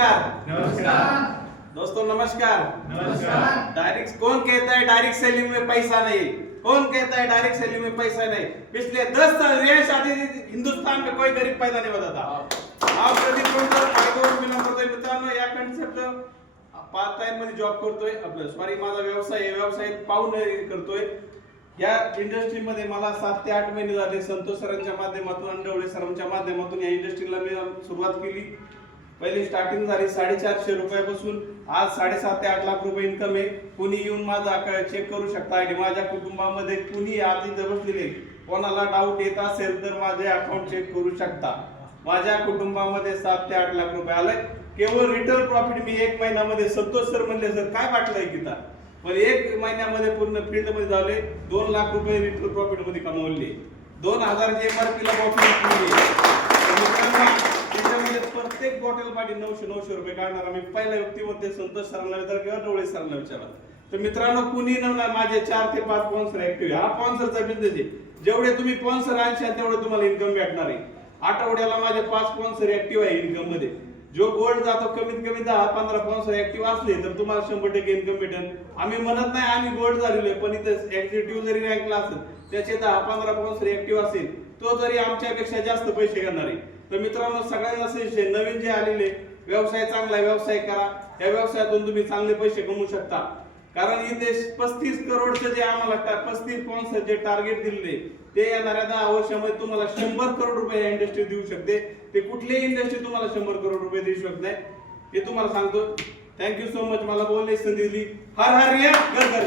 नमस्कार। नमस्कार दोस्तों नमस्कार। नमस्कार। डायरेक्ट कौन कहता है डायरेक्ट सेलिंग में पैसा नहीं? कौन कहता है डायरेक्ट सेलिंग में पैसा नहीं? पिछले 10 साल रिलायंस आधी हिंदुस्तान में कोई गरीब पैदा नहीं होता था। आप कधी कोणतं फायदा विना करतोय मित्रांनो, या कन्सेप्ट पार्ट टाइम मध्ये जॉब करतोय, आपलं सॉरी माझा व्यवसाय आहे, व्यवसाय पाहून करतोय। या इंडस्ट्री मध्ये मला 7 ते 8 महिने झाले। संतोष सरांच्या माध्यमातून, अंडवळे सरांच्या माध्यमातून या इंडस्ट्रीला मी सुरुवात केली। पहिली स्टार्टिंग झाली 450 रुपयापासून, आज 7.5 ते 8 लाख रुपये इन्कम आहे। कुणी येऊन माझा चेक करू शकता आणि माझ्या कुटुंबामध्ये कुणी आधी बसलेले कोणाला डाऊट येत असेल तर माझे अकाउंट चेक करू शकता। माझ्या कुटुंबामध्ये 7 ते 8 लाख रुपये आले केवळ रिटर्न प्रॉफिट। मी 1 महिन्यामध्ये, संतोष सर म्हणले सर काय वाटलंय गीता, पण 1 महिन्यामध्ये पूर्ण फील्ड मध्ये झाले 2 लाख रुपये रिटर्न प्रॉफिट मध्ये कमवले। 2000 ची एमआरपी ला बॉटल त्याच्यामध्ये प्रत्येक बॉटल पाठी 900 रुपये काढणार आम्ही। पहिल्या व्यक्तीमध्ये संतोष सरांना विचार किंवा डोळे सरांना विचारा। तर मित्रांनो कुणी नव्हता, माझे 4 ते 5 स्पॉन्सर ऍक्टिव्ह आहे। हा स्पॉन्सरचा बिझनेस आहे। जेवढे तुम्ही स्पॉन्सर आणशाल तेवढे तुम्हाला इन्कम भेटणार आहे। आठवड्याला माझे 5 स्पॉन्सर ऍक्टिव्ह आहे इन्कम मध्ये। जो गोल्ड जातो कमीत कमी 10-15 स्पॉन्सर ऍक्टिव्ह असले तर तुम्हाला 100% इन्कम भेटेल। आम्ही म्हणत नाही आम्ही गोल्ड झालेलो आहे, पण इथे एक्झिक्युटिव्ह जरी रँकला असेल त्याचे 10-15 स्पॉन्सर ऍक्टिव्ह असेल तो जरी आमच्यापेक्षा जास्त पैसे घेणार आहे। तर मित्रांनो सगळ्यांना सजेशन, नवीन जे आलेले व्यवसाय चांगला व्यवसाय करा। या व्यवसायातून तुम्ही चांगले पैसे कमवू शकता। कारण इथे 35 करोडचं जे आम्हाला 35 स्पॉन्सर जे टार्गेट दिलेले ते येणाऱ्या 10 वर्षामध्ये तुम्हाला 100 करोड रुपये या इंडस्ट्री देऊ शकते। ते कुठलीही इंडस्ट्री तुम्हाला 100 करोड रुपये देऊ शकत नाही, हे तुम्हाला सांगतो। थँक्यू सो मच मला बोलण्याची संधी दिली। हर हर रिया घर घर